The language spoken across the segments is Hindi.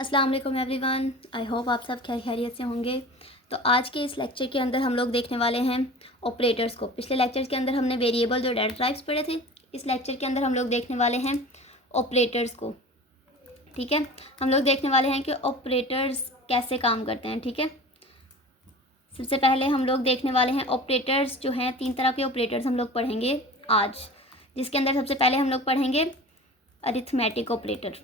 अस्सलाम वालेकुम एवरीवन, आई होप आप सब खैरियत से होंगे। तो आज के इस लेक्चर के अंदर हम लोग देखने वाले हैं ऑपरेटर्स को। पिछले लेक्चर के अंदर हमने वेरिएबल जो डाटा टाइप्स पढ़े थे, इस लेक्चर के अंदर हम लोग देखने वाले हैं ऑपरेटर्स को। ठीक है, हम लोग देखने वाले हैं कि ऑपरेटर्स कैसे काम करते हैं। ठीक है, सबसे पहले हम लोग देखने वाले हैं ऑपरेटर्स जो हैं, 3 तरह के ऑपरेटर्स हम लोग पढ़ेंगे आज, जिसके अंदर सबसे पहले हम लोग पढ़ेंगे अरिथमेटिक ऑपरेटर।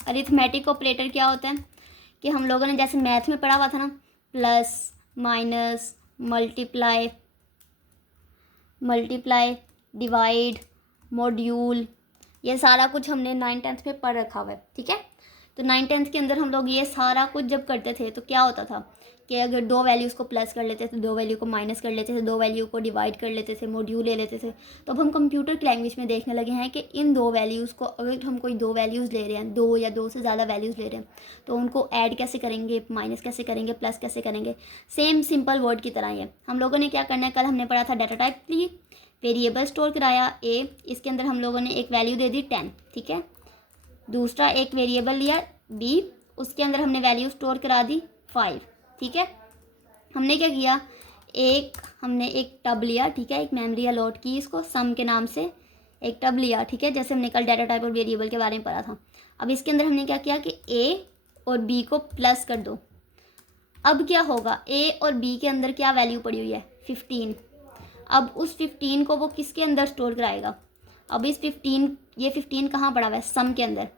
अरिथमेटिक ऑपरेटर क्या होता है कि हम लोगों ने जैसे मैथ में पढ़ा हुआ था ना, plus minus multiply divide module, ये सारा कुछ हमने 9th-10th में पढ़ रखा हुआ है। ठीक है, तो 9th-10th के अंदर हम लोग ये सारा कुछ जब करते थे तो क्या होता था कि अगर 2 वैल्यूज़ को प्लस कर लेते थे, 2 वैल्यू को माइनस कर लेते थे, 2 वैल्यू को डिवाइड कर लेते थे, मॉड्यूल ले लेते थे। तो अब हम कंप्यूटर की लैंग्वेज में देखने लगे हैं कि इन 2 वैल्यूज़ को, अगर हम कोई 2 वैल्यूज़ ले रहे हैं, 2 या 2 से ज़्यादा वैल्यूज़ ले रहे हैं, तो उनको ऐड कैसे करेंगे, माइनस कैसे करेंगे, प्लस कैसे करेंगे। सेम सिंपल वर्ड की तरह ही है। हम लोगों ने क्या करना है, कल हमने पढ़ा था डाटा टाइप ली, वेरिएबल स्टोर कराया ए, इसके अंदर हम लोगों ने एक वैल्यू दे दी 10। ठीक है, दूसरा एक वेरिएबल लिया बी, उसके अंदर हमने वैल्यू स्टोर करा दी 5। ठीक है, हमने क्या किया, हमने एक टब लिया। ठीक है, एक मेमोरी अलॉट की इसको सम के नाम से, एक टब लिया। ठीक है, जैसे हमने कल डाटा टाइप और वेरिएबल के बारे में पढ़ा था। अब इसके अंदर हमने क्या किया कि ए और बी को प्लस कर दो। अब क्या होगा, ए और बी के अंदर क्या वैल्यू पड़ी हुई है, 15। अब उस 15 को वो किसके अंदर स्टोर कराएगा, अब इस 15 कहाँ पड़ा हुआ है, सम के अंदर।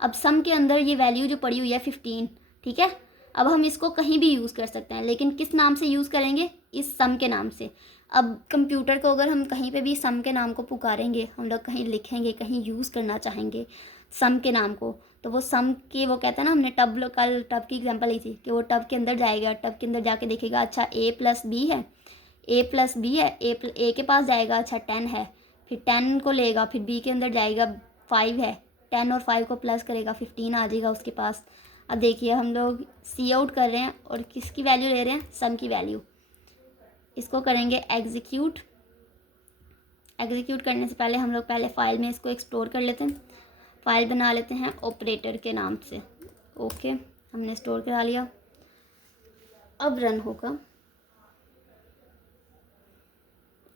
अब सम के अंदर ये वैल्यू जो पड़ी हुई है 15, ठीक है, अब हम इसको कहीं भी यूज़ कर सकते हैं, लेकिन किस नाम से यूज़ करेंगे, इस सम के नाम से। अब कंप्यूटर को अगर हम कहीं पे भी सम के नाम को पुकारेंगे, हम लोग कहीं लिखेंगे, कहीं यूज़ करना चाहेंगे सम के नाम को, तो वो सम के, वो कहता है ना, हमने कल टब की एग्जांपल ली थी कि वो टब के अंदर जाएगा, टब के अंदर जाके देखेगा अच्छा ए प्लस बी है, ए के पास जाएगा, अच्छा 10 है, फिर 10 को लेगा, फिर बी के अंदर जाएगा 5 है, 10 और 5 को प्लस करेगा, 15 आ जाएगा उसके पास। अब देखिए हम लोग सी आउट कर रहे हैं और किसकी वैल्यू ले रहे हैं, सम की वैल्यू। इसको करेंगे एग्जीक्यूट करने से पहले हम लोग पहले फाइल में इसको एक्सप्लोर कर लेते हैं, फाइल बना लेते हैं ऑपरेटर के नाम से। ओके, हमने स्टोर करा लिया, अब रन होगा।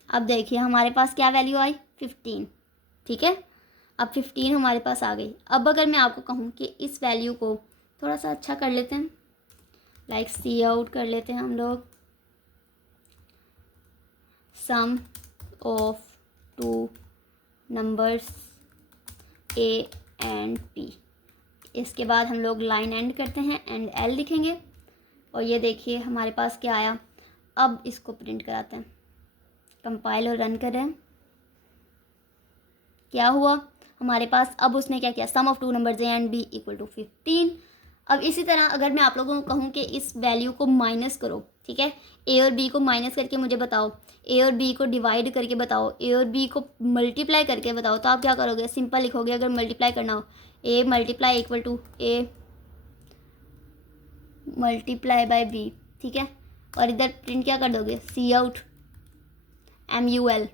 अब देखिए हमारे पास क्या वैल्यू आई, 15। ठीक है, अब 15 हमारे पास आ गई। अब अगर मैं आपको कहूँ कि इस वैल्यू को थोड़ा सा अच्छा कर लेते हैं, लाइक सी आउट कर लेते हैं हम लोग, sum of 2 numbers A and P. इसके बाद हम लोग लाइन एंड करते हैं, एंड एल लिखेंगे, और ये देखिए हमारे पास क्या आया। अब इसको प्रिंट कराते हैं, कंपाइल और रन कर रहे हैं। क्या हुआ हमारे पास, अब उसने क्या किया, sum of 2 numbers A and B equal to 15। अब इसी तरह अगर मैं आप लोगों को कहूँ कि इस वैल्यू को माइनस करो, ठीक है, ए और बी को माइनस करके मुझे बताओ, ए और बी को डिवाइड करके बताओ, ए और बी को मल्टीप्लाई करके बताओ, तो आप क्या करोगे, सिंपल लिखोगे। अगर मल्टीप्लाई करना हो, A multiply equal to A multiply by B. ठीक है, और इधर प्रिंट क्या कर दोगे, सी आउट MUL,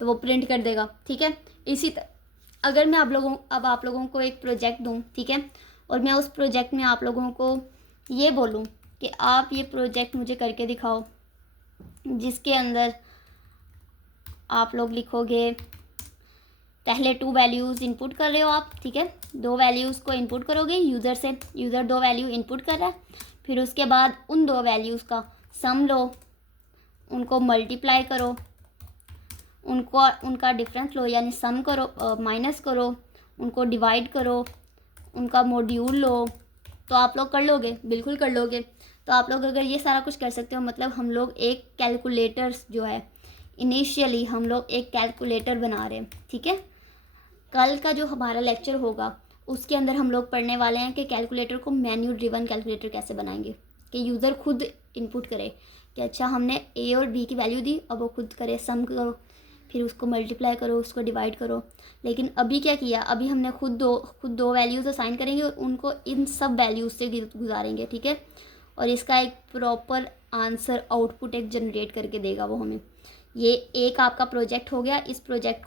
तो वो प्रिंट कर देगा। ठीक है, इसी तरह अगर मैं आप लोगों को एक प्रोजेक्ट दूँ, ठीक है, और मैं उस प्रोजेक्ट में आप लोगों को ये बोलूँ कि आप ये प्रोजेक्ट मुझे करके दिखाओ, जिसके अंदर आप लोग लिखोगे, पहले 2 वैल्यूज़ इनपुट कर रहे हो आप, ठीक है, 2 वैल्यूज़ को इनपुट करोगे यूज़र से, यूज़र 2 वैल्यू इनपुट कर रहा है, फिर उसके बाद उन 2 वैल्यूज़ का सम लो, उनको मल्टीप्लाई करो, उनका डिफरेंस लो, यानी सम करो, माइनस करो, उनको डिवाइड करो, उनका मॉड्यूल लो, तो आप लोग कर लोगे, बिल्कुल कर लोगे। तो आप लोग अगर ये सारा कुछ कर सकते हो, मतलब हम लोग एक कैलकुलेटर्स जो है, इनिशियली हम लोग एक कैलकुलेटर बना रहे हैं। ठीक है, कल का जो हमारा लेक्चर होगा उसके अंदर हम लोग पढ़ने वाले हैं कि कैलकुलेटर को मेन्यू ड्रिवन कैलकुलेटर कैसे बनाएंगे, कि यूज़र खुद इनपुट करे कि अच्छा हमने ए और बी की वैल्यू दी, अब वो खुद करे, सम करो, फिर उसको मल्टीप्लाई करो, उसको डिवाइड करो। लेकिन अभी क्या किया, अभी हमने खुद दो वैल्यूज़ असाइन करेंगे और उनको इन सब वैल्यूज़ से गुजारेंगे। ठीक है, और इसका एक प्रॉपर आंसर आउटपुट एक जनरेट करके देगा वो हमें। ये एक आपका प्रोजेक्ट हो गया। इस प्रोजेक्ट